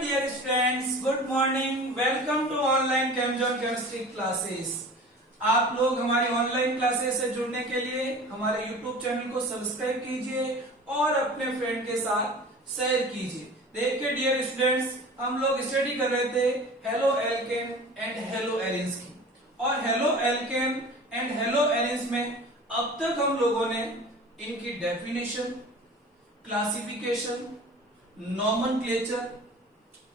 dear students, good morning. Welcome to online Chemjon Chemistry classes. आप लोग हमारी online classes से जुड़ने के लिए हमारे YouTube चैनल को सब्सक्राइब कीजिए और अपने फ्रेंड के साथ शेयर कीजिए। देखिए डियर स्टूडेंट्स, हम लोग स्टडी कर रहे थे हेलो एल्केन एंड हेलो एलिन्स की, और हेलो एल्केन एंड हेलो एलिन्स में अब तक हम लोगों ने इनकी डेफिनेशन, क्लासिफिकेशन, नॉमेनक्लेचर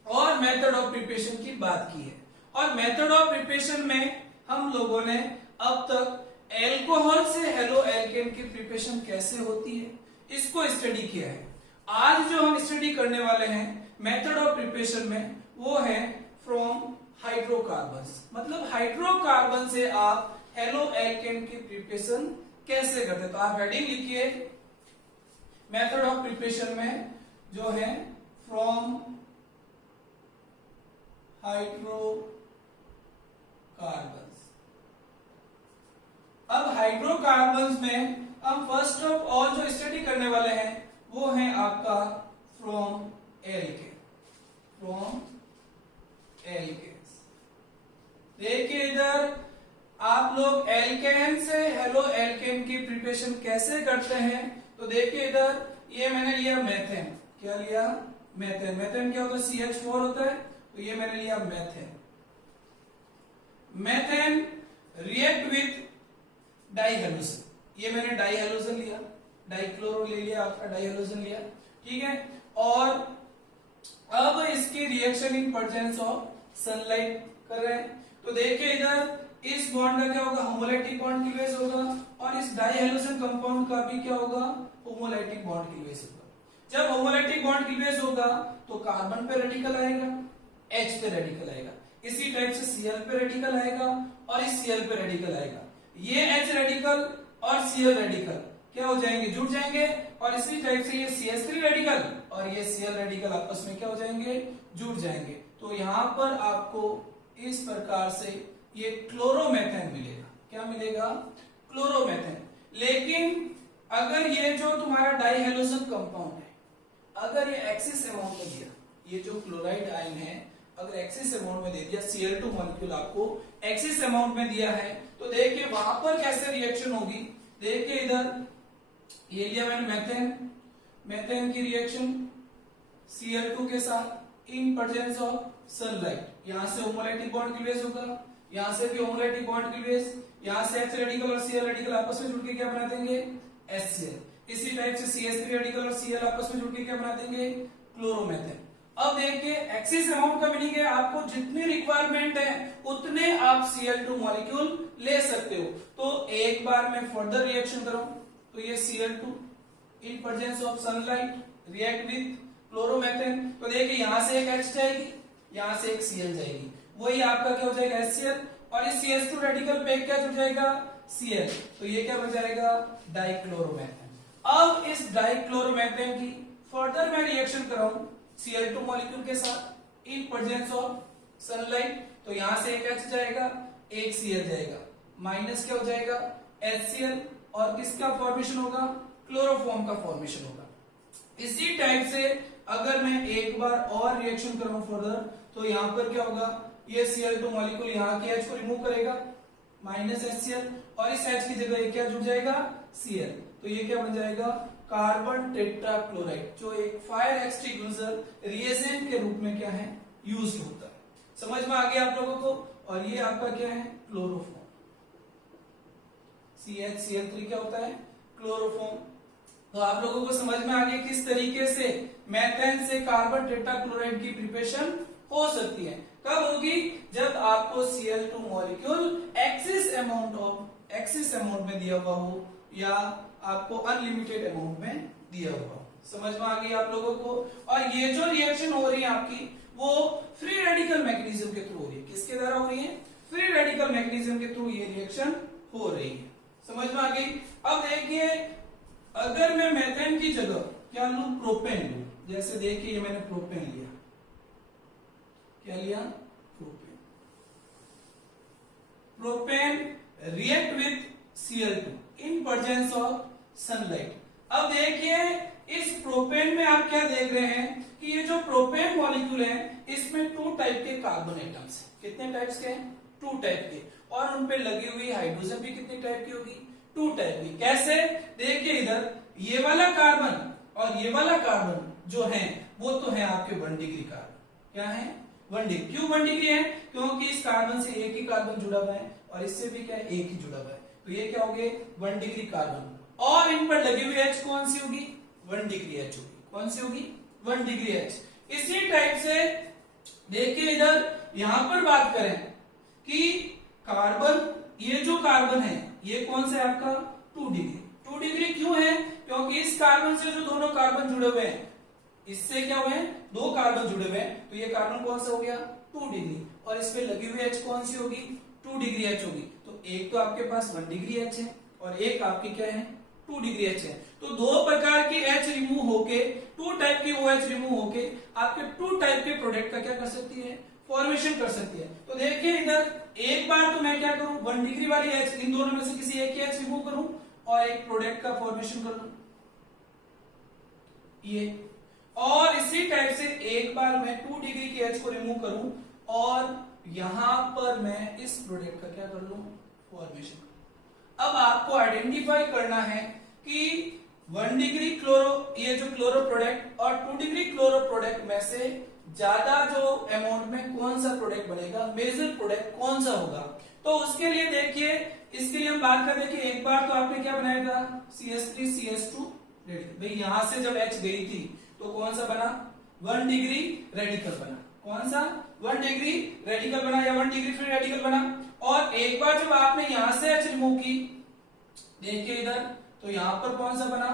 और मेथड ऑफ प्रिपरेशन की बात की है। और मेथड ऑफ प्रिपरेशन में हम लोगों ने अब तक एल्कोहल से हेलो एल्केन की प्रिपरेशन कैसे होती है इसको स्टडी किया है। आज जो हम स्टडी करने वाले हैं मेथड ऑफ प्रिपरेशन में, वो है फ्रॉम हाइड्रोकार्बन्स। मतलब हाइड्रोकार्बन से आप हेलो एल्केन की प्रिपरेशन कैसे करते। तो आप हेडिंग लिखिए मेथड ऑफ प्रिपरेशन में, जो है फ्रॉम हाइड्रोकार्बन्स। अब हाइड्रोकार्बन्स में हम फर्स्ट ऑफ ऑल जो स्टडी करने वाले हैं वो है आपका फ्रॉम एल्केन। From alkanes. देखिए इधर आप लोग एल्केन से हेलो एल्केन की प्रिपरेशन कैसे करते हैं। तो देखिए इधर ये मैंने लिया मेथेन। क्या लिया? मेथेन। मेथेन क्या होता है? CH4 होता है। तो ये मैंने लिया methane. Methane react with dihalogen. ये मैंने डाइहेलोजन लिया, डाइक्लोरो ले लिया, आपका डाइहेलोजन लिया, ठीक है। और अब इसकी reaction in presence of sunlight कर रहे हैं। तो देखिए इधर इस बॉन्ड का क्या होगा? होमोलाइटिक बॉन्ड की बेस होगा, और इस डाइहेलोजन कंपाउंड का भी क्या होगा? होमोलाइटिक बॉन्ड की बेस होगा। जब होमोलाइटिक बॉन्ड की बेस होगा तो कार्बन पे रेडिकल आएगा, H पे रेडिकल आएगा, इसी टाइप से Cl पे रेडिकल आएगा और इस Cl पे रेडिकल आएगा। ये H रेडिकल और Cl रेडिकल क्या हो जाएंगे? जुड़ जाएंगे। और इसी टाइप से ये CH3 रेडिकल और ये Cl रेडिकल आपस में क्या हो जाएंगे? जुड़ जाएंगे। तो यहां पर आपको इस प्रकार से ये क्लोरोमेथेन मिलेगा। क्या मिलेगा? क्लोरोमेथेन। लेकिन अगर ये जो तुम्हारा डाइहेलोजन कंपाउंड है, अगर ये एक्सिस अमाउंट में दिया, ये जो क्लोराइड आयन है अगर एक्सिस अमाउंट में दे दिया, Cl2 मॉलिक्यूल आपको एक्सिस अमाउंट में दिया है, तो देखिए वहां पर कैसे रिएक्शन होगी। देखिए इधर ये लिया मैंने मेथेन, मेथेन की रिएक्शन Cl2 के साथ इन प्रेजेंस ऑफ सनलाइट। यहां से होमोलाइटिक बॉन्ड की बेस होगा, यहां से भी होमोलाइटिक बॉन्ड की बेस, यहां से H रेडिकल और Cl रेडिकल आपस में जुड़ के क्या बना देंगे? HCl। इसी टाइप से CH3 रेडिकल और Cl आपस में जुड़ के क्या बना देंगे? क्लोरोमेथेन। अब देखिए एक्सिस अमाउंट का मीनिंग है आपको जितनी रिक्वायरमेंट है उतने आप Cl2 मॉलिक्यूल ले सकते हो। तो एक बार मैं फर्दर रिएक्शन करूं तो ये Cl2 in presence of sunlight react with chloromethane. तो देखिए यहां से एक H जाएगी, यहां से एक Cl जाएगी, वही आपका क्या हो जाएगा? HCl। और इस CH2 रेडिकल पे क्या जुड़ जाएगा? Cl। तो ये क्या बन जाएगा? डाइक्लोरोमेथेन। अब इस डाइक्लोरोमेथेन की फर्दर मैं रिएक्शन कराऊं Cl2 मॉलिक्यूल के साथ इन प्रेजेंस ऑफ सनलाइट, तो यहां से एक H जाएगा, एक Cl जाएगा, माइनस क्या हो जाएगा? HCl। और किसका फॉर्मेशन होगा? क्लोरोफॉर्म का फॉर्मेशन होगा। इसी टाइप से अगर मैं एक बार और रिएक्शन करूं फर्दर, तो यहां पर क्या होगा? ये Cl2 मॉलिक्यूल यहां के H को रिमूव करेगा, माइनस HCl, और इस H की जगह ये क्या जुड़ जाएगा? Cl। तो ये क्या बन जाएगा? कार्बन टेट्राक्लोराइड, जो एक फायर एक्सटिंग्विशर रिएजेंट के रूप में क्या है? यूज होता है। समझ में आ गया आप लोगों को। और ये आपका क्या है? क्लोरोफॉर्म। CH3 क्या होता है? क्लोरोफॉर्म। तो आप लोगों को समझ में आ गया किस तरीके से मेथेन से कार्बन टेट्राक्लोराइड की प्रिपरेशन हो सकती है। कब होगी? जब आपको Cl2 मॉलिक्यूल एक्सिस अमाउंट में दिया हुआ हो, या आपको अनलिमिटेड अमाउंट में दिया हुआ। समझ में आ गई आप लोगों को। और ये जो रिएक्शन हो रही है आपकी, वो फ्री रेडिकल मैकेनिज्म के थ्रू हो रही है। किसके द्वारा हो रही है? फ्री रेडिकल मैकेनिज्म के थ्रू ये रिएक्शन हो रही है। समझ में आ गई। अब देखिए अगर मैं मेथेन की जगह क्या लूं? प्रोपेन लूं। जैसे देखिए ये मैंने प्रोपेन लिया। क्या लिया? Propane. Propane react with Cl2 in presence of sunlight. अब देखिए इस प्रोपेन में आप क्या देख रहे हैं कि ये जो प्रोपेन मॉलिक्यूल है इसमें 2 टाइप के कार्बन एटम्स हैं। कितने टाइप्स के हैं? 2 टाइप के। और उन पे लगी हुई हाइड्रोजन भी कितनी टाइप की होगी? 2 टाइप की। कैसे? देखिए इधर ये वाला कार्बन और ये वाला कार्बन जो है वो तो है आपके 1 डिग्री कार्बन। क्या है? 1 डिग्री। क्यों 1 डिग्री है? क्योंकि इस कार्बन से एक ही कार्बन जुड़ा हुआ है और इससे भी क्या है? एक ही जुड़ा हुआ है। तो ये क्या हो गए? 1 डिग्री कार्बन। और इन पर लगी हुई H कौन सी होगी? 1 डिग्री H होगी। कौन सी होगी? 1 डिग्री H। इसी टाइप से देखिए इधर यहां पर बात करें कि कार्बन, ये जो कार्बन है ये कौन सा है आपका? 2 डिग्री। 2 डिग्री क्यों है? क्योंकि इस कार्बन से जो दोनों कार्बन जुड़े हुए हैं, इससे क्या हुए हैं? 2 कार्बन जुड़े हुए हैं, तो ये कार्बन कौन सा हो गया? 2 डिग्री। और इस पे लगी हुई H कौन सी होगी? 2 डिग्री H होगी। तो एक तो आपके पास 1 डिग्री H है और एक आपकी क्या है? 2 डिग्री H है। तो 2 प्रकार की H रिमूव होके, 2 टाइप की OH रिमूव होके आपके 2 टाइप के प्रोडक्ट का क्या कर सकती है? फॉर्मेशन कर सकती है। तो देखिए इधर एक बार तो मैं क्या करूं? 1 डिग्री वाली H, इन दोनों में से किसी एक की H रिमूव करूं और एक प्रोडक्ट का फॉर्मेशन कर लूं, ये। और इसी टाइप से एक बार मैं 2 डिग्री की H को रिमूव करूं और यहां पर मैं इस प्रोडक्ट का क्या कर लूं? फॉर्मेशन। अब आपको आइडेंटिफाई करना है कि 1 डिग्री क्लोरो, ये जो क्लोरो प्रोडक्ट और 2 डिग्री क्लोरो प्रोडक्ट में से ज्यादा जो अमाउंट में कौन सा प्रोडक्ट बनेगा, मेजर प्रोडक्ट कौन सा होगा। तो उसके लिए देखिए, इसके लिए हम बात कर देखिए, एक बार तो आपने क्या बनाया था? CH3 CH2 radical. भाई यहां से जब H गई थी तो कौन सा बना? 1 डिग्री रेडिकल बना। कौन सा? 1 डिग्री रेडिकल बना या 1 डिग्री फ्री रेडिकल बना। और एक बार जब आपने यहां से H रिमूव की, देखिए इधर, तो यहां पर कौन सा बना?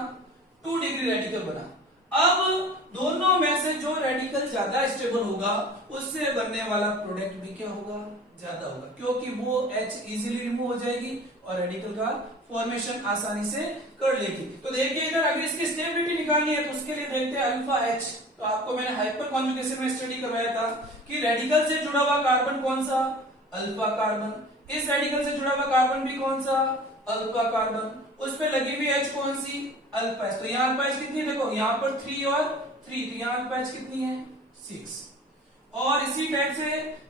2 डिग्री रेडिकल बना। अब दोनों में से जो रेडिकल ज्यादा स्टेबल होगा उससे बनने वाला प्रोडक्ट भी क्या होगा? ज्यादा होगा, क्योंकि वो H इजीली रिमूव हो जाएगी और रेडिकल का फॉर्मेशन आसानी से कर लेगी। तो देखिए इधर अगर इसकी स्टेबिलिटी निकालनी है तो उसके लिए देखते हैं अल्फा H। तो आपको मैंने हाइपर कॉन्जुगेशन में स्टडी करवाया था कि रेडिकल से जुड़ा हुआ कार्बन कौन सा? Alpha carbon. इस रेडिकल से जुड़ा हुआ कार्बन भी कौन सा? Alpha carbon. उस पे लगी हुई H कौन सी? Alpha H। तो यहाँ अल्फा H कितनी है? देखो यहाँ पर 3 और 3, तो यहाँ अल्फा H कितनी है? 6। और इसी टाइप से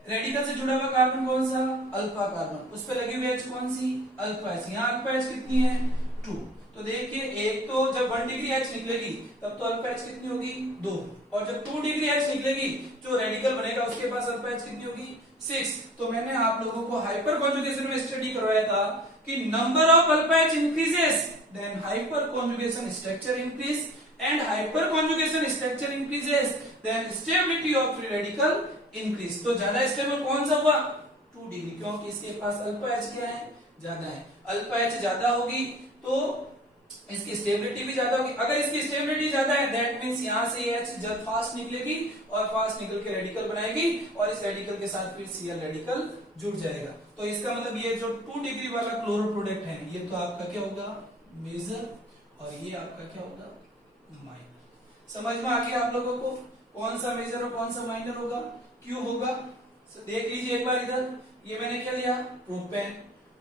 रेडिकल से जुड़ा हुआ कार्बन कौन सा? Alpha carbon. उस पे लगी हुई H कौन सी? Alpha H। यहाँ अल्फा H कितनी है? 2। तो देखिए एक तो जब 1 डिग्री H निकलेगी तब तो अल्फा H कितनी होगी? 2। और जब 2 डिग्री H निकलेगी जो रेडिकल बनेगा उसके पास अल्फा H कितनी होगी? 6। तो मैंने आप लोगों को हाइपर कॉन्जुगेशन में स्टडी करवाया था कि number of alpha H increases then hyperconjugation structure increase and hyperconjugation structure increases then stability of free radical increase. तो ज्यादा स्टेबल कौन सा हुआ? 2 डिग्री, क्योंकि इसके पास अल्फा H क्या है? ज्यादा है। अल्फा H ज्यादा होगी तो इसकी स्टेबिलिटी भी ज्यादा होगी। अगर इसकी स्टेबिलिटी ज्यादा है दैट मींस यहां से H जब फास्ट निकलेगी और फास्ट निकल के रेडिकल बनाएगी और इस रेडिकल के साथ फिर Cl रेडिकल जुड़ जाएगा। तो इसका मतलब ये जो 2 डिग्री वाला क्लोरो प्रोडक्ट है ये तो आपका क्या होगा? मेजर, और ये आपका क्या होगा? माइनर। समझ में आ गया आप लोगों को कौन सा मेजर और कौन सा माइनर होगा, क्यों होगा? देख लीजिए एक बार इधर, ये मैंने क्या लिया? प्रोपेन।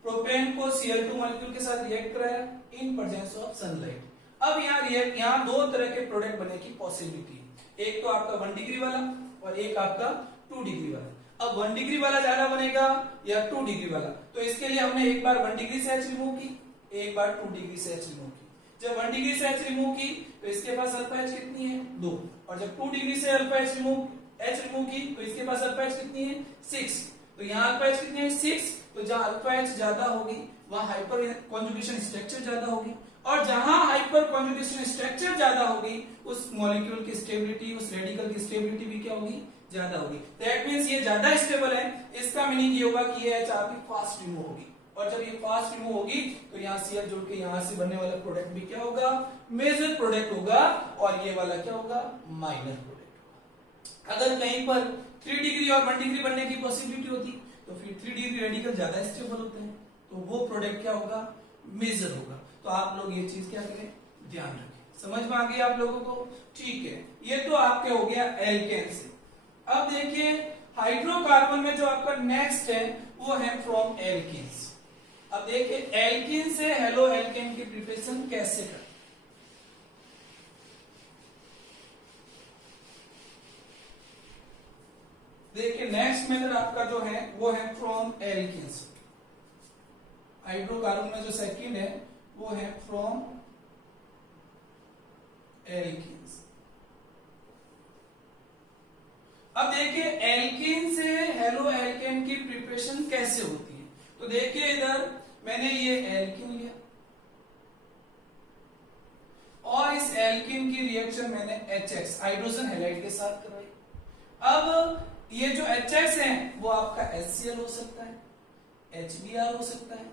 प्रोपेन को Cl2 मॉलिक्यूल के साथ रिएक्ट कराया इन प्रेजेंस ऑफ सनलाइट। अब यहाँ 2 तरह के प्रोडक्ट बनने की पॉसिबिलिटी है। एक तो आपका 1 डिग्री वाला और एक आपका 2 डिग्री वाला। अब 1 डिग्री वाला ज्यादा बनेगा या 2 डिग्री वाला? तो इसके लिए हमने एक बार 1 डिग्री से H रिमूव की, एक बार 2 डिग्री से H रिमूव की। जब 1 डिग्री से H रिमूव की तो इसके पास अल्फा H कितनी है? 2। और जब 2 डिग्री से अल्फा H रिमूव की तो इसके पास अल्फा H कितनी है? 6। तो यहाँ अल्फा H कितनी है? 6। तो जहां अल्फा H ज्यादा होगी वहां हाइपर कॉन्जुगेशन स्ट्रक्चर ज्यादा होगी, और जहां हाइपर कॉन्जुगेशन स्ट्रक्चर ज्यादा होगी उस मॉलिक्यूल की स्टेबिलिटी, उस रेडिकल की स्टेबिलिटी भी क्या होगी? ज्यादा होगी। दैट मींस ये ज्यादा स्टेबल है। इसका मीनिंग ये होगा कि ये H आपकी फास्ट रिमूव होगी, और जब ये फास्ट रिमूव होगी तो यहाँ Cl जुड़ के यहाँ से बनने वाला प्रोडक्ट भी क्या होगा? मेजर प्रोडक्ट होगा, और ये वाला क्या होगा? माइनर प्रोडक्ट होगा। अगर कहीं पर 3 डिग्री और 1 डिग्री बनने की पॉसिबिलिटी होती तो फिर 3 डिग्री रेडिकल ज्यादा स्टेबल होते हैं, तो वो प्रोडक्ट क्या होगा? मेजर होगा। तो आप लोग ये चीज क्या करें? ध्यान रखें। समझ में आ गई आप लोगों को? ठीक है, ये तो आपके हो गया एल्केन से। अब देखिए हाइड्रोकार्बन में जो आपका नेक्स्ट है वो है फ्रॉम एल्कीन्स। अब देखिए एल्कीन से हेलो एल्केन की प्रिपरेशन कैसे करें। देखिए नेक्स्ट मेथड आपका जो है वो है फ्रॉम एल्किन्स। हाइड्रोकार्बन में जो सेकंड है वो है फ्रॉम एल्किन्स। अब देखिए एल्कीन से हेलो एल्केन की प्रिपरेशन कैसे होती है। तो देखिए इधर मैंने ये एल्कीन लिया और इस एल्कीन की रिएक्शन मैंने HX हाइड्रोजन हैलाइड के साथ करवाई। अब ये जो HX है वो आपका HCl हो सकता है, HBr हो सकता है,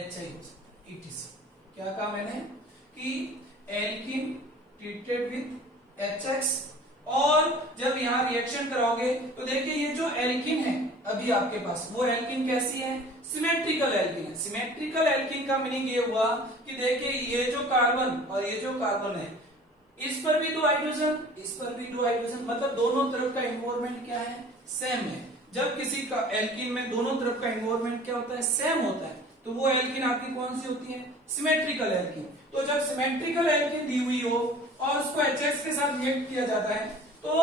HI हो सकता है, etc। क्या कहा मैंने कि एल्कीन ट्रीटेड विथ HX, और जब यहां रिएक्शन कराओगे तो देखिए ये जो एल्कीन है अभी आपके पास वो एल्कीन कैसी है, सिमेट्रिकल एल्कीन है। सिमेट्रिकल एल्कीन का मीनिंग ये हुआ कि देखिए ये जो कार्बन और ये जो कार्बन है इस पर भी 2 हाइड्रोजन, इस पर भी 2 हाइड्रोजन, मतलब दोनों तरफ का इन्वॉल्वमेंट क्या है, सेम है। जब किसी का एल्कीन में दोनों तरफ का इन्वॉल्वमेंट क्या होता है, सेम होता है, तो वो एल्कीन आपकी कौन सी होती है, सिमेट्रिकल एल्कीन। तो जब सिमेट्रिकल एल्कीन दी हुई हो और उसको HX के साथ रिएक्ट किया जाता है तो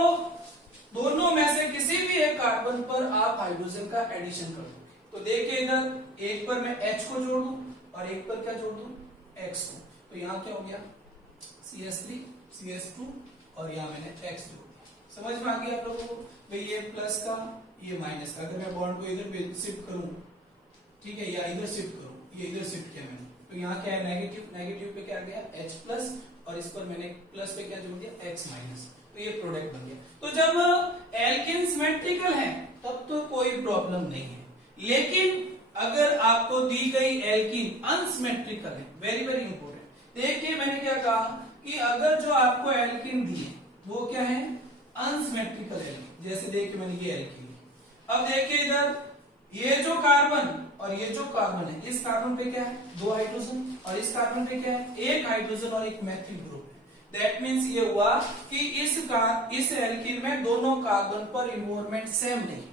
दोनों में से किसी भी एक कार्बन पर आप हाइड्रोजन का एडिशन कर दोगे। तो देखिए इधर एक पर मैं H को जोड़ दूं और एक पर क्या जोड़ दूं, X को, तो यहां क्या हो गया CH3 CH2 और यहां मैंने X जोड़ दिया। समझ में आ गया आप लोगों को, भाई ये प्लस का ये माइनस का, अगर मैं बॉन्ड को इधर शिफ्ट करूं, ठीक है, या इधर शिफ्ट करूं, ये इधर शिफ्ट किया मैंने, तो यहाँ क्या है नेगेटिव, नेगेटिव पे क्या गया H प्लस और इस पर मैंने प्लस पे क्या जोड़ दिया X माइनस, तो ये प्रोडक्ट बन गया। तो जब एल्कीन सिमेट्रिकल है तब तो कोई प्रॉब्लम नहीं है, लेकिन अगर आपको दी गई एल्कीन अनसिमेट्रिकल है, वेरी वेरी इंपॉर्टेंट। देखिए मैंने क्या कहा कि अगर जो आपको एल्कीन दी है वो क्या है, अनसिमेट्रिकल एल्कीन। जैसे देखिए मैंने ये एल्कीन ली, अब देखिए इधर ये जो कार्बन और ये जो कार्बन है, इस कार्बन पे क्या है 2 हाइड्रोजन और इस कार्बन पे क्या है 1 हाइड्रोजन और एक मैथिल ग्रुप है। दैट मींस ये हुआ कि इस एल्कीन में दोनों कार्बन पर इन्वॉल्वमेंट सेम नहीं।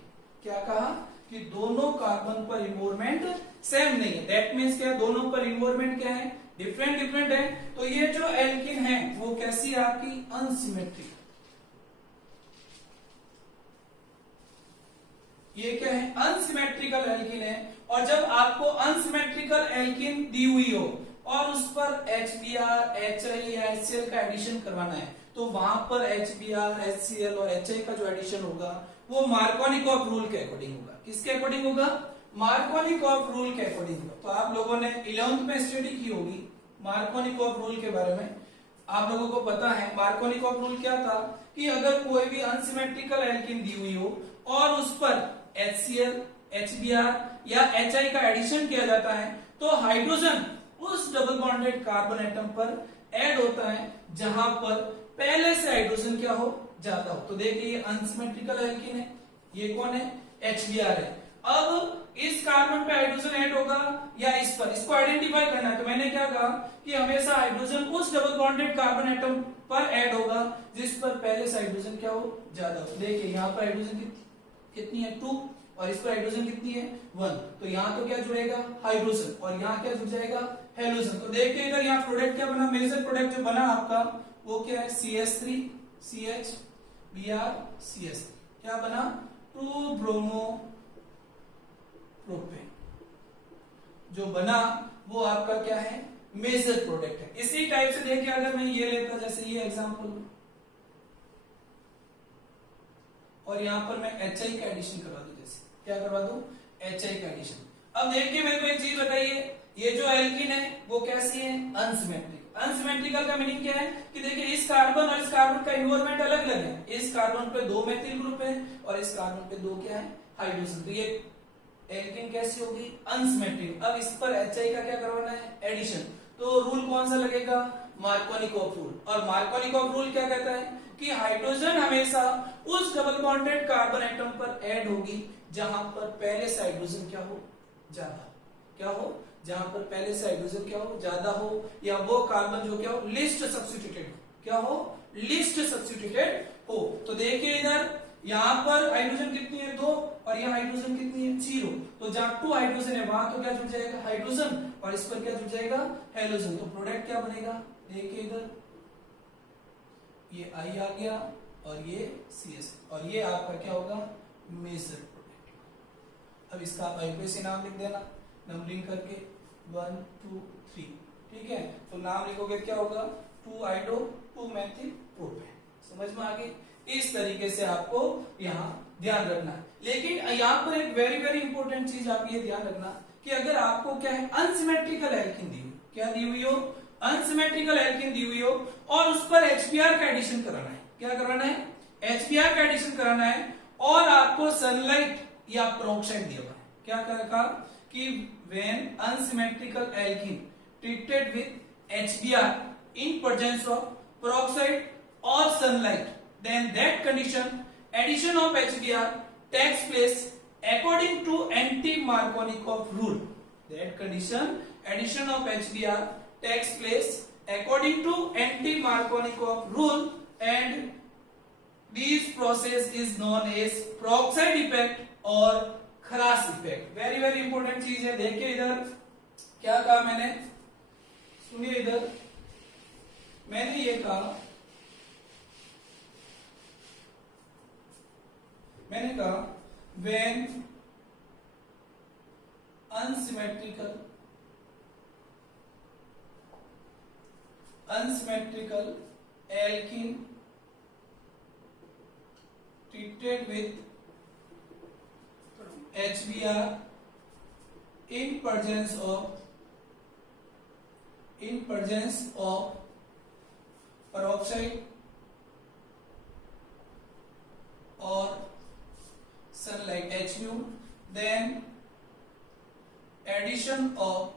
क्या कहा कि दोनों कार्बन पर इन्वॉल्वमेंट सेम नहीं है। दैट मींस क्या, दोनों पर इन्वॉल्वमेंट क्या है, डिफरेंट डिफरेंट है। तो ये जो एल्कीन है वो कैसी है आपकी, अनसिमेट्रिक। ये क्या है, अनसिमेट्रिकल एल्कीन है। और जब आपको अनसिमेट्रिकल एल्कीन दी हुई हो और उस पर HBr, HI या HCl का एडिशन करवाना है, तो वहां पर HBr, HCl और HI का जो एडिशन होगा वो मार्कोनिकॉफ रूल के अकॉर्डिंग होगा। किसके अकॉर्डिंग होगा, मार्कोनिकॉफ रूल के अकॉर्डिंग होगा। तो आप लोगों ने 11th में स्टडी की होगी मार्कोनिकॉफ रूल के बारे में, आप लोगों को पता है मार्कोनिकॉफ रूल क्या था कि अगर कोई भी अनसिमेट्रिकल एल्कीन दी हुई हो और उस पर HCl, HBr या HI का एडिशन किया जाता है तो हाइड्रोजन उस डबल बॉन्डेड कार्बन एटम पर ऐड होता है जहां पर पहले से हाइड्रोजन क्या हो, ज्यादा हो। तो देखिए ये अनसिमेट्रिकल एल्कीन है, ये कौन है, HBr है। अब इस कार्बन पे हाइड्रोजन ऐड होगा या इस पर, इसको आइडेंटिफाई करना है। तो मैंने क्या कहा कि हमेशा हाइड्रोजन उस डबल बॉन्डेड कार्बन एटम पर ऐड होगा जिस पर पहले से हाइड्रोजन क्या हो, ज्यादा हो। देखिए यहाँ पर हाइड्रोजन कितनी है 2 और इस पर हाइड्रोजन कितनी है 1, तो यहाँ तो क्या जुड़ेगा हाइड्रोजन और यहाँ क्या जुड़ जाएगा हेलोजन। तो देखिए इधर यहाँ प्रोडक्ट क्या बना, मेजर प्रोडक्ट जो बना आपका वो क्या है CH3 CH Br CH3, क्या बना 2 ब्रोमो प्रोपेन जो बना वो आपका क्या है मेजर प्रोडक्ट है। इसी टाइप से देखिए अगर मैं ये लेता, जैसे ये एग्जांपल और यहां पर मैं HI का एडिशन करवा दूं, जैसे क्या करवा दूं HI का एडिशन। अब देखिए मेरे को एक चीज बताइए, ये जो एल्कीन है वो कैसी है, अनसिमेट्रिक। अनसिमेट्रिकल का मीनिंग क्या है कि देखिए इस कार्बन और इस कार्बन का इन्वॉल्वमेंट अलग अलग है। इस कार्बन पे 2 मेथिल ग्रुप है और इस कार्बन पे 2 क्या है हाइड्रोजन। तो ये एल्कीन कैसी होगी, अनसिमेट्रिक। अब इस पर HI का क्या करवाना है, एडिशन। तो रूल कौन सा लगेगा, मार्कोनिकॉफ रूल। और मार्कोनिकॉफ रूल क्या कहता है कि हाइड्रोजन हमेशा उस डबल बॉन्डेड कार्बन एटम पर ऐड होगी जहां पर पहले से हाइड्रोजन क्या हो, ज्यादा। क्या हो, जहां पर पहले से हाइड्रोजन क्या हो, ज्यादा हो, या वो कार्बन जो क्या हो लिस्ट सब्स्टिट्यूटेड हो, क्या हो लिस्ट सब्स्टिट्यूटेड हो। तो देखिए इधर यहाँ पर हाइड्रोजन कितनी है 2 और यहाँ हाइड्रोजन कितनी है 0, तो जहां 2 हाइड्रोजन है वहां तो क्या जुड़ जाएगा हाइड्रोजन और इस पर क्या जुड़ जाएगा हेलोजन। तो प्रोडक्ट क्या बनेगा, देखिए इधर ये I आ गया और ये CS और ये आपका क्या होगा मेजर प्रोडक्ट। अब इसका आप IUPAC नाम लिख देना नंबरिंग करके 1 2 3, ठीक है। तो नाम लिखोगे क्या होगा 2-iodो 2-मेथिल प्रोपेन। समझ में आ गई? इस तरीके से आपको यहाँ ध्यान रखना है। लेकिन यहाँ पर एक वेरी वेरी इंपॉर्टेंट चीज आप ये ध्यान रखना कि अगर आपको क्या है अनसिमेट्रिकल एल्कीन दी हुई, क्या दी हुई हो, अनसिमेट्रिकल एल्कीन दी हुई हो और उस पर HBr का एडिशन कराना है। क्या कराना है? HBr का एडिशन कराना है और आपको सनलाइट या पेरोक्साइड दिया हुआ है। क्या कहा कि when unsymmetrical alkene treated with HBr in presence of peroxide or sunlight, then that condition addition of HBr takes place according to anti-Markovnikov rule. That condition addition of HBr takes place according to anti-Markovnikov rule and this process is known as peroxide effect or Kharasch effect. Very very important चीज है। देखिए इधर क्या कहा मैंने, सुनिए इधर मैंने ये कहा, मैंने कहा when unsymmetrical alkene treated with HBr in presence of peroxide or sunlight HMU, then addition of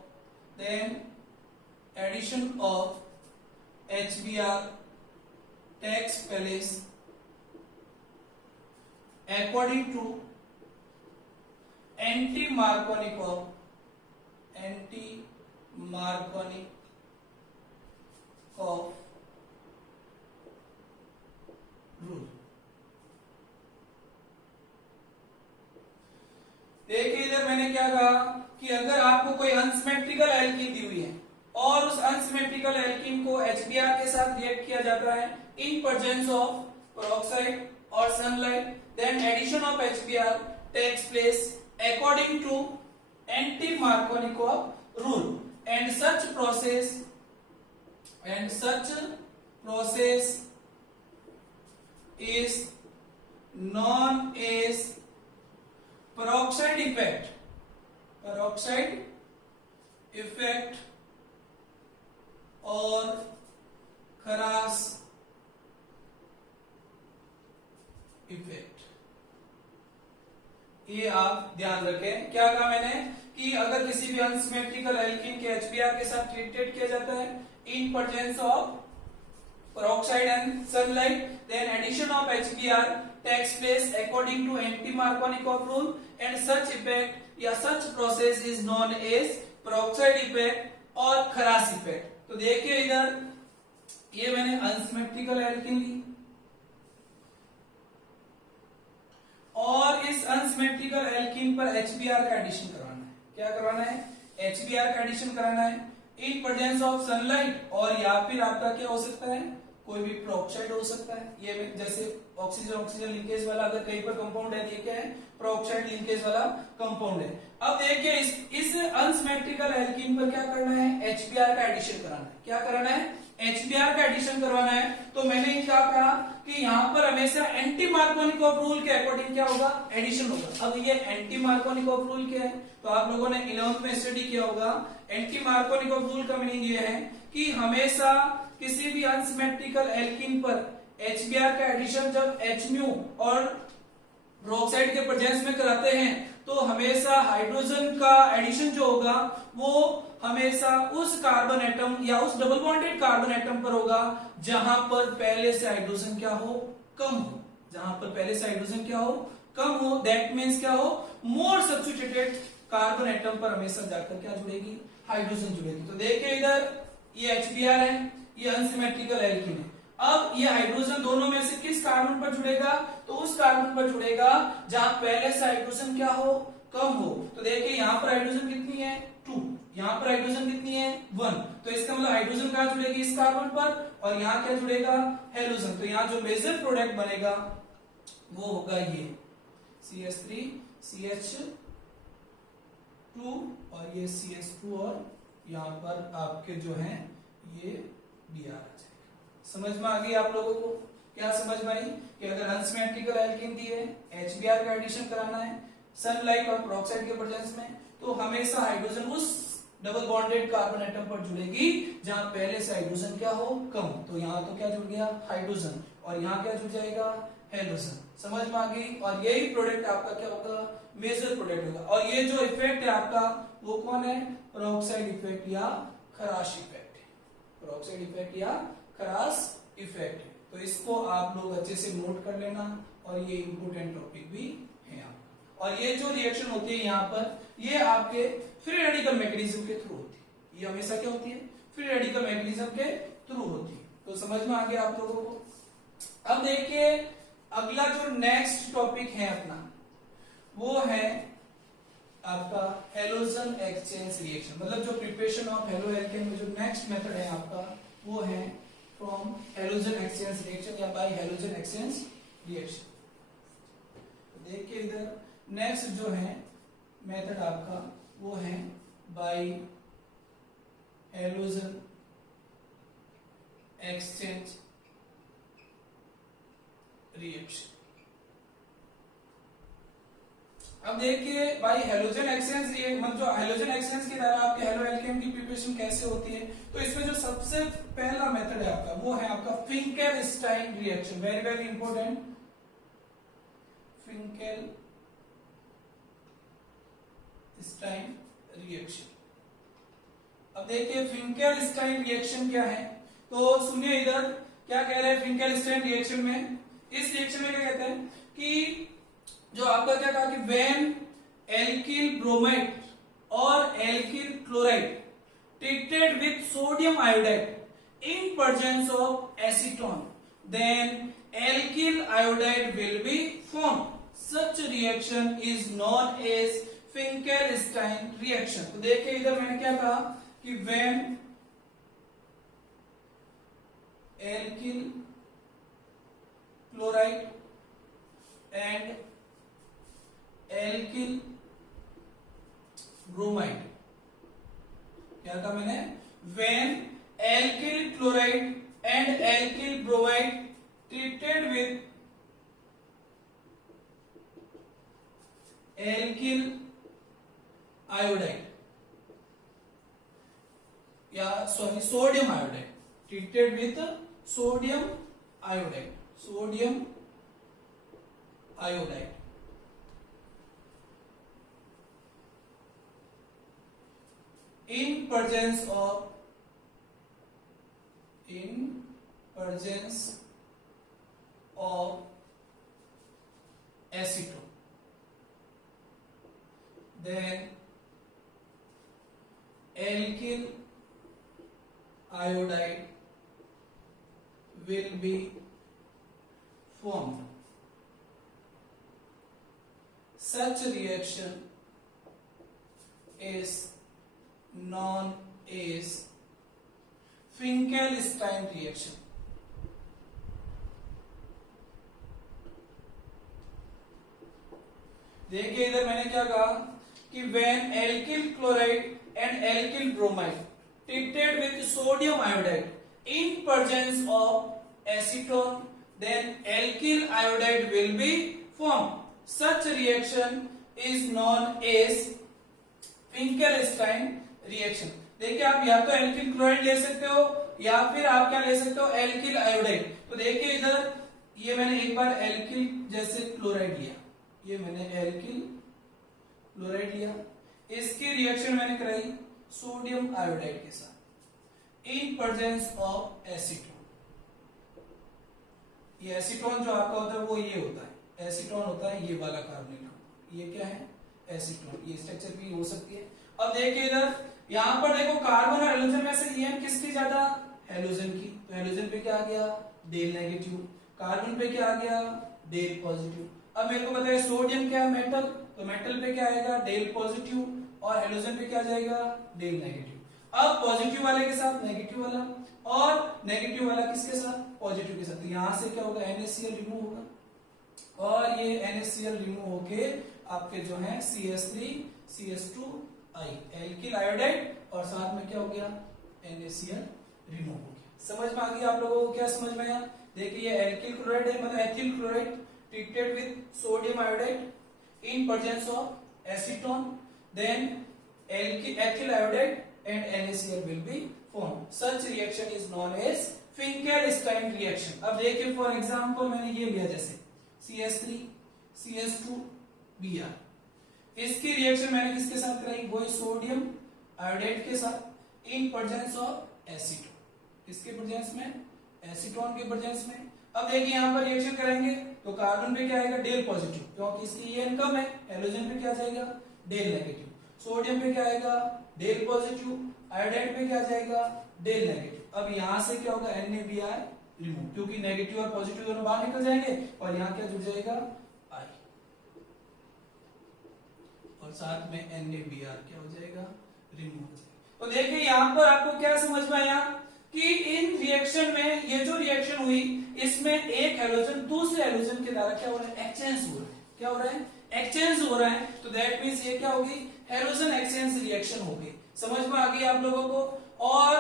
HBr takes place according to anti-Markovnikov rule. देखिए इधर मैंने क्या कहा कि अगर आपको कोई अनसिमेट्रिकल एल्कीन दी हुई है और उस अनसिमेट्रिकल एल्कीन को HBr के साथ रिएक्ट किया जाता है इन प्रेजेंस ऑफ पेरोक्साइड और sunlight, then addition of HBr takes place according to anti-Markovnikov rule and such process is known as peroxide effect और खरास इफेक्ट। ये आप ध्यान रखें। क्या कहा मैंने कि अगर किसी भी अनसिमेट्रिकल एल्कीन के HBr के साथ ट्रीटेड किया जाता है in presence of peroxide and sunlight, then addition of HBr takes place according to anti-Markovnikov rule and such effect या such process is known as peroxide effect और खरास इफेक्ट। तो देखिए इधर ये मैंने अनसिमेट्रिकल एल्कीन ली और इस अनसिमेट्रिकल एल्कीन पर HBr का एडिशन करवाना है। क्या करवाना है? HBr का एडिशन कराना है इन प्रेजेंस ऑफ सनलाइट और या फिर आपका क्या हो सकता है कोई भी पेरोक्साइड हो सकता है। ये जैसे ऑक्सीजन ऑक्सीजन लिंकेज वाला अगर कहीं पर कंपाउंड है, ये क्या है पेरोक्साइड लिंकेज वाला कंपाउंड है। अब देखिए इस अनसिमेट्रिकल एल्कीन पर क्या करना है HBr का एडिशन कराना है। क्या कराना है? HBr का एडिशन करवाना है। तो मैंने क्या कहा कि यहाँ पर हमेशा एंटी मार्कोनिकॉफ रूल के अकॉर्डिंग क्या होगा एडिशन होगा। अब ये एंटी मार्कोनिकॉफ रूल क्या है तो आप लोगों ने 11th में स्टडी किया होगा। एंटी मार्कोनिकॉफ रूल का मीनिंग ये है कि हमेशा किसी भी अनसिमेट्रिकल एल्कीन पर HBr का एडिशन जब HMU और पेरोक्साइड के प्रेजेंस में कराते हैं तो हमेशा हाइड्रोजन का एडिशन जो होगा वो हमेशा उस कार्बन एटम या उस डबल बॉन्डेड कार्बन एटम पर होगा जहां पर पहले से हाइड्रोजन क्या हो कम हो। जहां पर पहले से हाइड्रोजन क्या हो कम हो, दैट मीन्स क्या हो मोर सब्स्टिट्यूटेड कार्बन एटम पर हमेशा जाकर क्या जुड़ेगी हाइड्रोजन जुड़ेगी। तो देखिए इधर ये HBr है, ये अनसिमेट्रिकल एल्कीन है। अब ये हाइड्रोजन दोनों में से किस कार्बन पर जुड़ेगा तो उस कार्बन पर जुड़ेगा जहां पहले से हाइड्रोजन क्या हो कम हो। तो देखिए यहाँ पर हाइड्रोजन कितनी है 2, यहाँ पर हाइड्रोजन कितनी है 1। तो इसका मतलब हाइड्रोजन कहाँ जुड़ेगी इस कार्बन पर और यहाँ क्या जुड़ेगा हेलोजन। तो यहाँ जो मेजर प्रोडक्ट बनेगा वो होगा ये CH3 CH2 और ये CH2 और यहाँ पर आपके जो हैं ये Br आ जाएगा। समझ में आ गई आप लोगों को? क्या समझ में आई कि अगर अनसिमेट्रिकल एल्केन दी है, HBr का एडिशन कराना है सनलाइट और पेरोक्साइड के प्रेजेंस में, तो हमेशा हाइड्रोजन उस डबल बॉन्डेड कार्बन एटम पर जुड़ेगी जहां पहले से हाइड्रोजन क्या हो, कम। तो यहाँ तो क्या जुड़ गया, हाइड्रोजन, और यहाँ क्या जुड़ जाएगा, हेलोजन। समझ में आ गई? और यही प्रोडक्ट आपका क्या होगा, मेजर प्रोडक्ट होगा। और ये जो इफेक्ट है आपका वो कौन है, पेरोक्साइड इफेक्ट या खराश इफेक्ट है। पेरोक्साइड इफेक्ट या खराश इफेक्ट है। तो इसको आप लोग अच्छे से नोट कर लेना, और ये इंपोर्टेंट टॉपिक भी है आपका। और ये जो रिएक्शन होती है यहाँ पर, ये आपके फ्री रेडिकल मैकेनिज्म के थ्रू होती है। ये हमेशा क्या होती है, फ्री रेडिकल मैकेनिज्म के थ्रू होती है। तो समझ में आ गया आप लोगों को? अब देखिए अगला जो नेक्स्ट टॉपिक है अपना, वो है आपका हेलोजन एक्सचेंज रिएक्शन। मतलब जो प्रिपरेशन ऑफ हेलो एल्केन में जो नेक्स्ट मेथड है आपका, वो है फ्रॉम हेलोजन एक्सचेंज रिएक्शन या बाय हेलोजन एक्सचेंज रिएक्शन। देखिए इधर नेक्स्ट जो है मेथड आपका वो है बाय हेलोजन एक्सचेंज रिएक्शन। अब देखिए भाई हेलोजन एक्सचेंज मतलब जो हेलोजन एक्सचेंज के द्वारा आपके हेलो एल्केन की प्रिपरेशन कैसे होती है, तो इसमें जो सबसे पहला मेथड है आपका वो है आपका Finkelstein reaction. Very very important, Finkelstein reaction. अब देखिए फिंकेलस्टाइन रिएक्शन क्या है, तो सुनिए इधर क्या कह रहे हैं फिंकेलस्टाइन रिएक्शन में। इस रिएक्शन में क्या कहते हैं कि जो आपका क्या कहा कि व्हेन एल्किल ब्रोमाइड और alkyl chloride treated with sodium iodide in presence of acetone, then alkyl iodide will be form. Such reaction is known as Finkelstein reaction. तो देखिए इधर मैंने क्या कहा कि when alkyl chloride and alkyl bromide, क्या कहा मैंने, when alkyl chloride and alkyl bromide treated with alkyl iodide या sorry sodium iodide, treated with sodium iodide, sodium iodide in presence of acetone, then alkyl iodide will be formed. Such reaction is known as Finkelstein reaction. देखिए इधर मैंने क्या कहा कि when alkyl chloride and alkyl bromide treated with sodium iodide in presence of acetone, then alkyl iodide will be formed. Such reaction is known as Finkelstein reaction. देखिए आप या तो एल्किल क्लोराइड ले सकते हो या फिर आप क्या ले सकते हो, एल्किल आयोडाइड। तो देखिए इधर ये मैंने एक बार एल्किल जैसे क्लोराइड लिया, ये मैंने एल्किल क्लोराइड लिया, इसकी रिएक्शन मैंने कराई सोडियम आयोडाइड के साथ इन प्रेजेंस ऑफ एसीटोन। ये एसीटोन जो आपका होता है वो ये होता है, एसीटोन होता है ये वाला कार्बोनिल, ये क्या है, एसीटोन। ये स्ट्रक्चर भी हो सकती है। अब देखिए इधर यहां पर देखो कार्बन और हेलोजन में से ईएम किसकी ज्यादा, हेलोजन की। तो हेलोजन पे क्या आ गया, डेल नेगेटिव। कार्बन पे क्या आ गया, डेल पॉजिटिव। अब मेरे को बताइए सोडियम क्या है, मेटल, तो मेटल पे क्या आएगा, डेल पॉजिटिव, और हेलोजन पे क्या जाएगा, डेल नेगेटिव। अब पॉजिटिव वाले के साथ नेगेटिव वाला और नेगेटिव वाला किसके साथ, पॉजिटिव के साथ। तो यहां से क्या होगा, NaCl रिमूव होगा, और ये NaCl रिमूव होके आपके जो है CH3 CH2I एल्किल आयोडाइड और साथ में क्या हो गया NaCl रिमूव हो गया। समझ में आ गया आप लोगों को? क्या समझ में आया? देखिए ये एल्किल क्लोराइड है, मतलब ethyl chloride treated with sodium iodide in presence of acetone, then ethyl iodide and NaCl will be formed. Such reaction is known as Finkelstein reaction. अब देखिए फॉर एग्जांपल मैंने ये लिया जैसे CH3 CH2Br, इसकी reaction मैंने किसके साथ कराई? वही सोडियम आयोडाइड के साथ इन प्रेजेंस ऑफ एसीटोन, किसके प्रेजेंस में? एसीटोन के प्रेजेंस में। अब देखिए यहां पर रिएक्शन करेंगे तो कार्बन पे क्या आएगा? डेल पॉजिटिव, क्योंकि इसकी EN कम है। हेलोजन पे क्या जाएगा? Del negative. सोडियम पे क्या आएगा? Del positive. आयोडाइड पे क्या जाएगा? Del negative. अब यहां से क्या होगा? NaBr रिमूव, क्योंकि नेगेटिव और पॉजिटिव दोनों बाहर निकल जाएंगे और यहाँ क्या जुड़ जाएगा? I, और साथ में NaBr क्या हो जाएगा? रिमूव हो जाएगा। तो देखिए यहाँ पर आपको क्या समझ में आया कि इन रिएक्शन में ये जो रिएक्शन हुई इसमें एक हेलोजन दूसरे हेलोजन के द्वारा क्या हो रहा है? एक्सचेंज हो रहा है। क्या हो रहा है? एक्सचेंज हो रहा है। तो दैट मींस ये क्या होगी? हेलोजन एक्सचेंज रिएक्शन होगी। समझ में आ गई आप लोगों को? और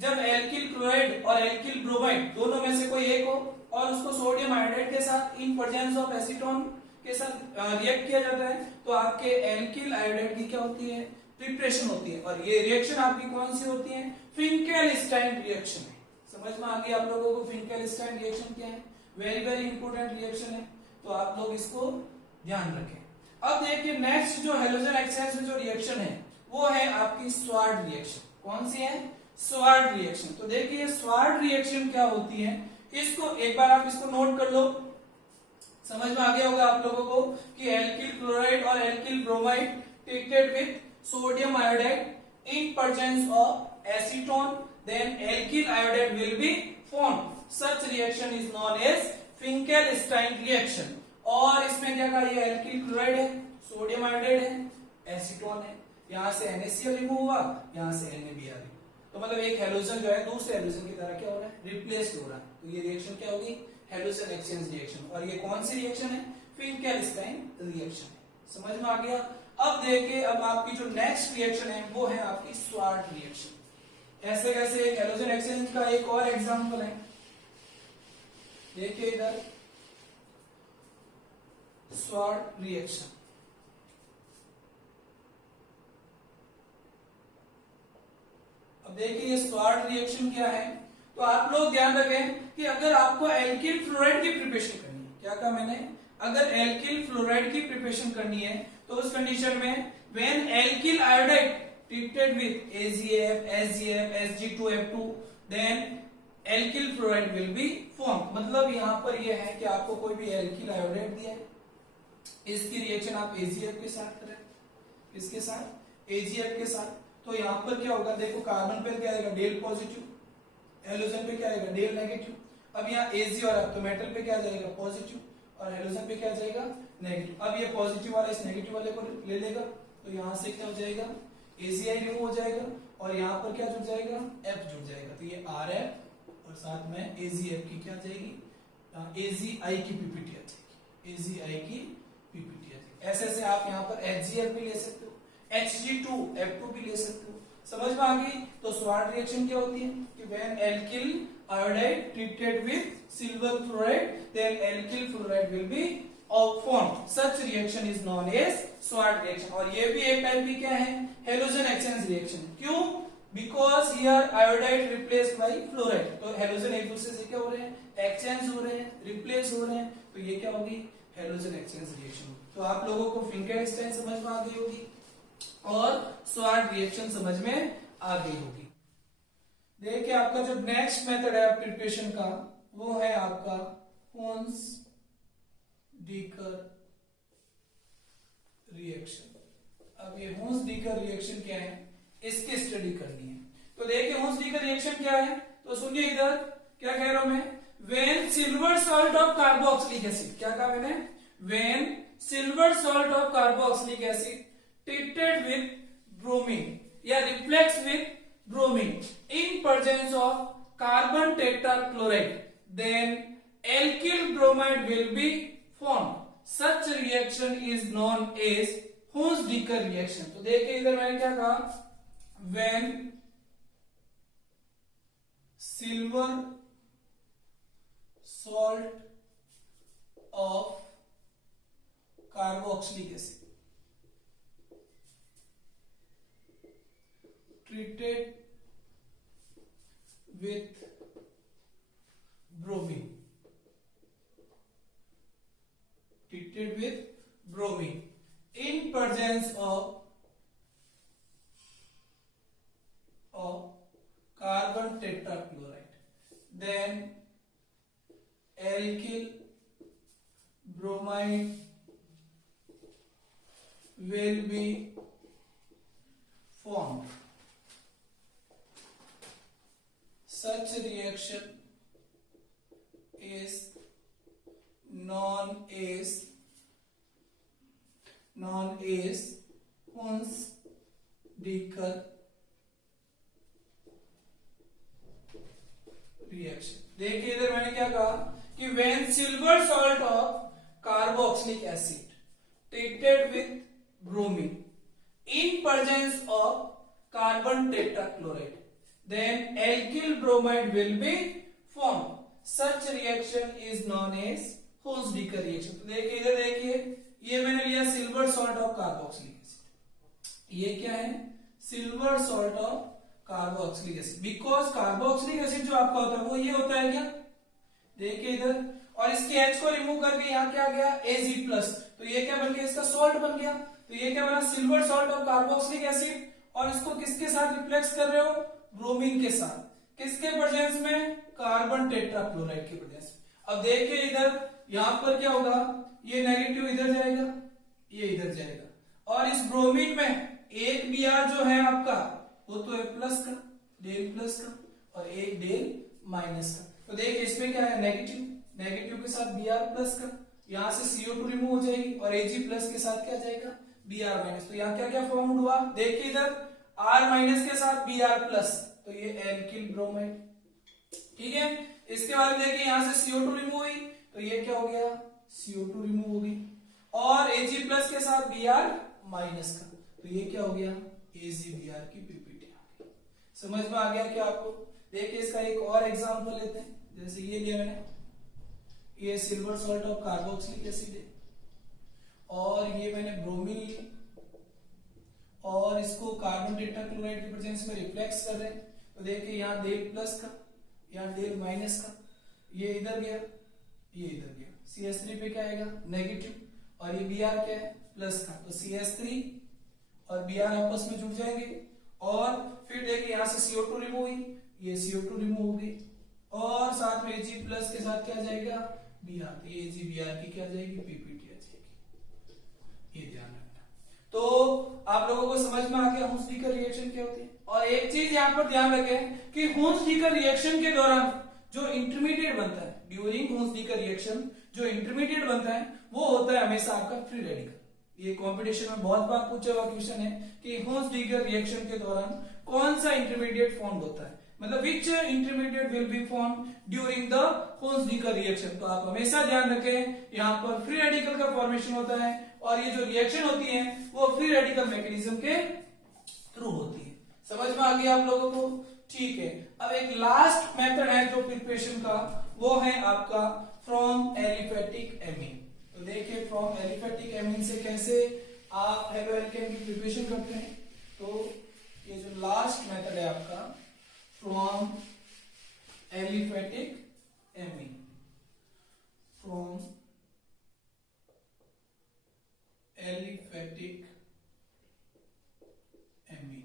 जब एल्किल क्लोराइड और एल्किल ब्रोमाइड दोनों में से कोई एक हो और उसको सोडियम आयोडाइड के साथ इन प्रेजेंस ऑफ एसीटोन के साथ रिएक्ट किया जाता है तो आपके एल्किल आयोडाइड की क्या होती है? प्रिपरेशन होती है। और ये रिएक्शन आपकी कौन सी होती है? फिंकेलस्टाइन रिएक्शन है। समझ में आ गई आप लोगों को? फिंकेलस्टाइन रिएक्शन क्या है? वेरी वेरी इंपॉर्टेंट रिएक्शन है, तो आप लोग इसको ध्यान रखें। अब देखिए नेक्स्ट जो हेलोजन एक्सचेंज में जो रिएक्शन है वो है आपकी स्वार्ड रिएक्शन। कौन सी है? Sword reaction. तो देखिए स्वार्ड रिएक्शन क्या होती है, इसको एक बार आप इसको नोट कर लो। समझ में आ गया होगा आप लोगों को कि एल्किल क्लोराइड और alkyl bromide treated with sodium iodide in presence of acetone, then alkyl iodide will be formed. Such reaction is known as Finkelstein reaction. और इसमें क्या कहा? ये एल्किल क्लोराइड है, सोडियम आयोडाइड है, एसीटोन है, यहाँ से NaCl रिमूव हुआ, यहाँ से NaBr। तो मतलब एक हेलोजन जो है दूसरे हेलोजन की तरह क्या हो रहा है? रिप्लेस्ड हो रहा है। तो ये रिएक्शन क्या होगी? Halogen exchange reaction. और ये कौन सी रिएक्शन है? फिंकेलस्टाइन रिएक्शन है। समझ में आ गया? अब देखिए अब आपकी जो नेक्स्ट रिएक्शन है वो है आपकी स्वार्ड रिएक्शन। ऐसे कैसे? एक हेलोजन एक्सचेंज का एक और एग्जांपल है, देखिए इधर स्वार्ड रिएक्शन। अब देखिए ये स्वार्ड रिएक्शन क्या है, तो आप लोग ध्यान रखें कि अगर आपको एल्किल फ्लोराइड की प्रिपरेशन करनी है, क्या कहा मैंने? अगर एल्किल फ्लोराइड की प्रिपरेशन करनी है तो उस कंडीशन में when alkyl iodide treated with AgF, SgF, Sg2F2 then alkyl fluoride will be form. मतलब यहां पर यह है कि आपको कोई भी एल्किल आयोडाइड दिया है, इसकी रिएक्शन आप AgF के साथ करें, इसके साथ AgF के साथ, तो यहां पर क्या होगा? देखो कार्बन पे क्या आएगा? डेल पॉजिटिव, हेलोजन पे क्या आएगा? Del negative. अब यहाँ Ag और F तो मेटल पे क्या जाएगा? पॉजिटिव, और हेलोजन पे क्या जाएगा? नेगेटिव। अब ये पॉजिटिव वाला इस नेगेटिव वाले को ले लेगा तो यहाँ से क्या हो जाएगा? ACI रिमूव हो जाएगा और यहाँ पर क्या जुड़ जाएगा? F जुड़ जाएगा। तो ये RF और साथ में AgF की क्या जाएगी? AgI की पीपीटी आ जाएगी, AgI की पीपीटी आ जाएगी। ऐसे ऐसे आप यहाँ पर HgF भी ले सकते हो, Hg2F2 भी ले सकते हो। समझ में आ गई? तो स्वार्ड रिएक्शन क्या होती है कि when alkyl iodide treated with silver fluoride then alkyl fluoride will be formed. Such reaction is known as Swart reaction. और ये भी एक टाइप की क्या है? Halogen exchange reaction. क्यों? Because here iodide replaced by fluoride. तो हेलोजन एक दूसरे से क्या हो रहे हैं? एक्सचेंज हो रहे हैं, रिप्लेस हो रहे हैं, तो ये क्या होगी? Halogen exchange reaction. तो आप लोगों को फिंकेलस्टाइन समझ में आ गई होगी और स्वार्ट रिएक्शन समझ में आ गई होगी। देखिए आपका जो नेक्स्ट मेथड है प्रिपरेशन का वो है आपका हुंस डीकर रिएक्शन। अब ये हुंस डीकर रिएक्शन क्या है, इसकी स्टडी करनी है। तो देखिए हुंस डीकर रिएक्शन क्या है, तो सुनिए इधर क्या कह रहा हूं मैं, when silver salt of carboxylic acid, क्या कहा मैंने, when silver salt of carboxylic acid treated with bromine या reflux with bromine in presence of carbon tetrachloride, then alkyl bromide will be formed. Such reaction is known as Hunsdiecker reaction. तो देखिए इधर मैंने क्या कहा, when silver salt of carboxylic acid treated with bromine, in presence of carbon tetrachloride, then alkyl bromide will be formed. Such reaction is known as Hunsdiecker reaction. देखिए इधर मैंने क्या कहा कि when silver salt of carboxylic acid treated with bromine in presence of carbon tetrachloride, then alkyl bromide will be formed. Such reaction is known as Hunsdiecker reaction. तो देखिए इधर देखिए, ये मैंने लिया silver salt of carboxylic acid, ये क्या है, silver salt of carboxylic acid, because carboxylic acid जो आपका होता है वो ये होता है क्या, देखिए इधर, और इसके H को रिमूव करके यहाँ क्या गया Ag प्लस, तो ये क्या बन गया, इसका सॉल्ट बन गया, तो ये क्या बना, silver salt of carboxylic acid, और इसको किसके साथ रिप्लेस कर रहे हो, ब्रोमीन के साथ, किसके प्रेजेंस में, कार्बन टेट्राक्लोराइड के प्रेजेंस में। अब देखिए इधर यहां पर क्या होगा, ये नेगेटिव इधर जाएगा, ये इधर जाएगा, और इस ब्रोमीन में एक Br जो है आपका वो तो है प्लस का, डेल प्लस का, और एक डेल माइनस का, तो देखिए इसमें क्या है, नेगेटिव, नेगेटिव के साथ Br प्लस का, यहां से CO2 रिमूव हो जाएगी, और Ag प्लस के साथ क्या जाएगा, Br माइनस, तो यहाँ क्या क्या फॉर्म हुआ, देखिए इधर R माइनस के साथ Br प्लस, तो ये एल्किल ब्रोमाइड, ठीक है। इसके बाद देखिए यहां से CO2 रिमूव हुई, तो ये क्या हो गया, CO2 रिमूव हो गई, और Ag प्लस के साथ Br माइनस का, तो ये क्या हो गया, AgBr की पीपीटी आ गई। समझ में आ गया क्या आपको। देखिए इसका एक और एग्जांपल लेते हैं, जैसे ये लिया मैंने, ये silver salt of carboxylic acid है, और ये मैंने ब्रोमीन ली, और इसको कार्बन टेट्राक्लोराइड के प्रेजेंस में रिफ्लेक्स कर रहे हैं, तो देखिए यहाँ डेल प्लस का, यहाँ डेल माइनस का, ये इधर गया, ये इधर गया, CH3 पे क्या आएगा, नेगेटिव, और ये Br क्या है, प्लस का, तो CH3 और Br आपस में जुड़ जाएंगे, और फिर देखिए यहाँ से CO2 रिमूव हुई, ये CO2 रिमूव हो गई, और साथ में Ag प्लस के साथ क्या जाएगा, Br, तो ये AgBr की क्या जाएगी, पीपीटी आ जाएगी, ये ध्यान रखना। तो आप लोगों को समझ में आ गया हुंसडीकर रिएक्शन क्या होती है। और एक चीज यहाँ पर ध्यान रखें कि हुंसडीकर रिएक्शन के दौरान जो इंटरमीडिएट बनता है, ड्यूरिंग हुंसडीकर रिएक्शन जो इंटरमीडिएट बनता है वो होता है हमेशा आपका फ्री रेडिकल। ये कंपटीशन में बहुत बार पूछा हुआ क्वेश्चन है कि हुंसडीकर रिएक्शन के दौरान कौन सा इंटरमीडिएट फॉर्म होता है, मतलब which intermediate will be form during the Hunsdiecker reaction. तो आप हमेशा ध्यान रखें यहाँ पर फ्री रेडिकल का फॉर्मेशन होता है, और ये जो रिएक्शन होती है वो फ्री रेडिकल मैकेनिज्म के थ्रू होती है। समझ में आ गया आप लोगों को, ठीक है। अब एक लास्ट मेथड है जो प्रिपरेशन का, वो है आपका फ्रॉम एलिफेटिक एमीन। तो देखिए फ्रॉम एलिफेटिक एमीन से कैसे आप हेलो एल्केन की प्रिपरेशन करते हैं। तो ये जो लास्ट मेथड है आपका from aliphatic amine, from aliphatic amine.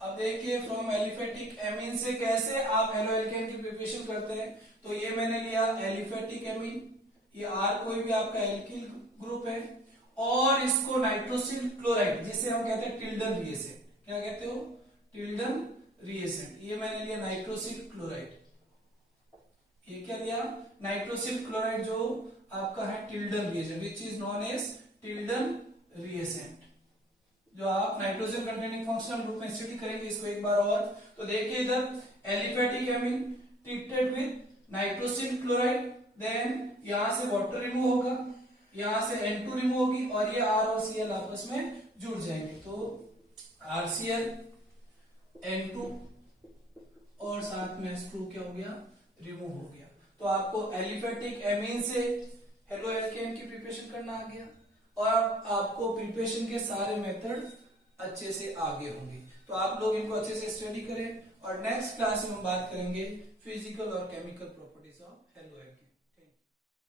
अब देखिए फ्रॉम एलिफेटिक एमीन से कैसे आप हेलो एल्केन की प्रिपरेशन करते हैं। तो ये मैंने लिया एलिफेटिक एमीन, ये R कोई भी आपका एल्किल ग्रुप है, और इसको नाइट्रोसिल क्लोराइड जिसे हम कहते हैं टिल्डन रिएसेंट, क्या कहते हो, टिल्डन रिएसेंट। ये मैंने लिया नाइट्रोसिल क्लोराइड, ये क्या लिया, नाइट्रोसिल क्लोराइड जो आपका है Tilden reagent, which is known as Tilden reagent, जो आप नाइट्रोजन कंटेनिंग फंक्शनल ग्रुप में स्टडी करेंगे इसको एक बार और। तो देखिए इधर aliphatic amine treated with nitrosyl chloride, then यहां से वाटर रिमूव होगा, यहां से N2 रिमूव होगी और ये R और Cl आपस में जुड़ जाएंगे, तो RCl N2 और साथ में H2 क्या हो गया, रिमूव हो गया। तो आपको एलिफेटिक एमीन से हेलो एल्केन की प्रिपरेशन करना आ गया और आपको प्रिपरेशन के सारे मेथड अच्छे से आगे होंगे। तो आप लोग इनको अच्छे से स्टडी करें और नेक्स्ट क्लास में हम बात करेंगे फिजिकल और chemical properties of halo alkane.